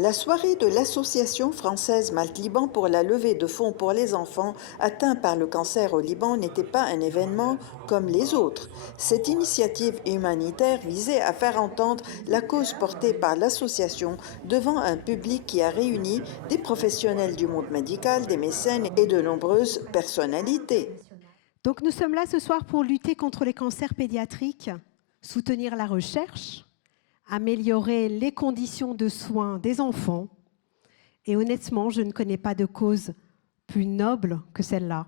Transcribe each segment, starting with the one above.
La soirée de l'association française Malte-Liban pour la levée de fonds pour les enfants atteints par le cancer au Liban n'était pas un événement comme les autres. Cette initiative humanitaire visait à faire entendre la cause portée par l'association devant un public qui a réuni des professionnels du monde médical, des mécènes et de nombreuses personnalités. Donc nous sommes là ce soir pour lutter contre les cancers pédiatriques, soutenir la recherche, améliorer les conditions de soins des enfants. Et honnêtement, je ne connais pas de cause plus noble que celle-là.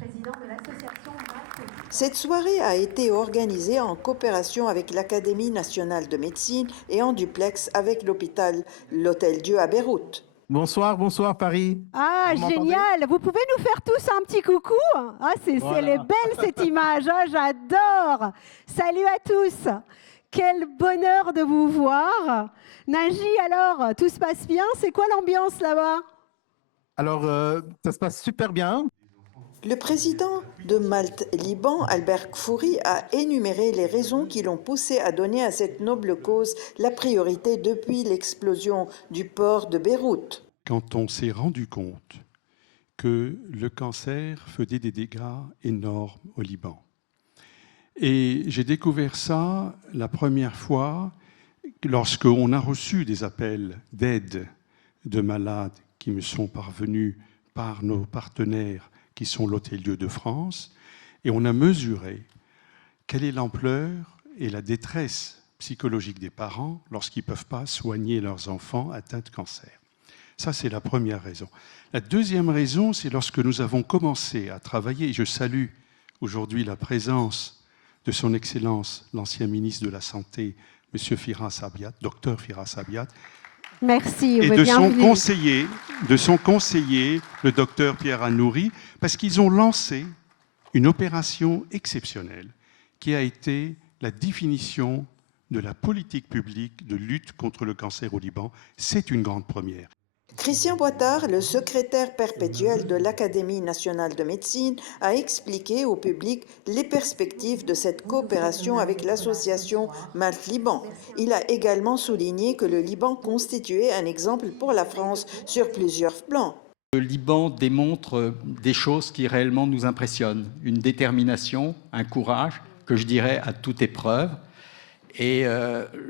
Président de l'association Malte. Cette soirée a été organisée en coopération avec l'Académie nationale de médecine et en duplex avec l'Hôtel-Dieu à Beyrouth. Bonsoir, bonsoir Paris. Ah, Vous m'entendez? génial! Vous pouvez nous faire tous un petit coucou? Ah, c'est Voilà. elle est belle cette image, ah, j'adore! Salut à tous! Quel bonheur de vous voir! Naji, alors, tout se passe bien? C'est quoi l'ambiance là-bas? Alors, ça se passe super bien. Le président de Malte-Liban, Albert Kfouri, a énuméré les raisons qui l'ont poussé à donner à cette noble cause la priorité depuis l'explosion du port de Beyrouth. Quand on s'est rendu compte que le cancer faisait des dégâts énormes au Liban. Et j'ai découvert ça la première fois lorsqu'on a reçu des appels d'aide de malades qui me sont parvenus par nos partenaires qui sont l'Hôtel-Dieu de France, et on a mesuré quelle est l'ampleur et la détresse psychologique des parents lorsqu'ils ne peuvent pas soigner leurs enfants atteints de cancer. Ça, c'est la première raison. La deuxième raison, c'est lorsque nous avons commencé à travailler, et je salue aujourd'hui la présence de son Excellence, l'ancien ministre de la Santé, M. Firas Abiad, Dr Firas Abiad, Merci, et de bienvenue. son conseiller, le docteur Pierre Anouri, parce qu'ils ont lancé une opération exceptionnelle qui a été la définition de la politique publique de lutte contre le cancer au Liban. C'est une grande première. Christian Boitard, le secrétaire perpétuel de l'Académie nationale de médecine, a expliqué au public les perspectives de cette coopération avec l'association Malte-Liban. Il a également souligné que le Liban constituait un exemple pour la France sur plusieurs plans. Le Liban démontre des choses qui réellement nous impressionnent. Une détermination, un courage, que je dirais à toute épreuve. Et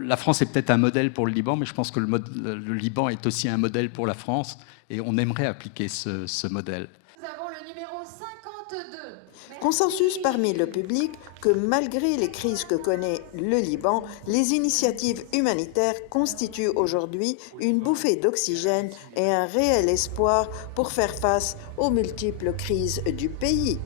la France est peut-être un modèle pour le Liban, mais je pense que le Liban est aussi un modèle pour la France, et on aimerait appliquer ce modèle. Nous avons le numéro 52. Consensus parmi le public que malgré les crises que connaît le Liban, les initiatives humanitaires constituent aujourd'hui une bouffée d'oxygène et un réel espoir pour faire face aux multiples crises du pays.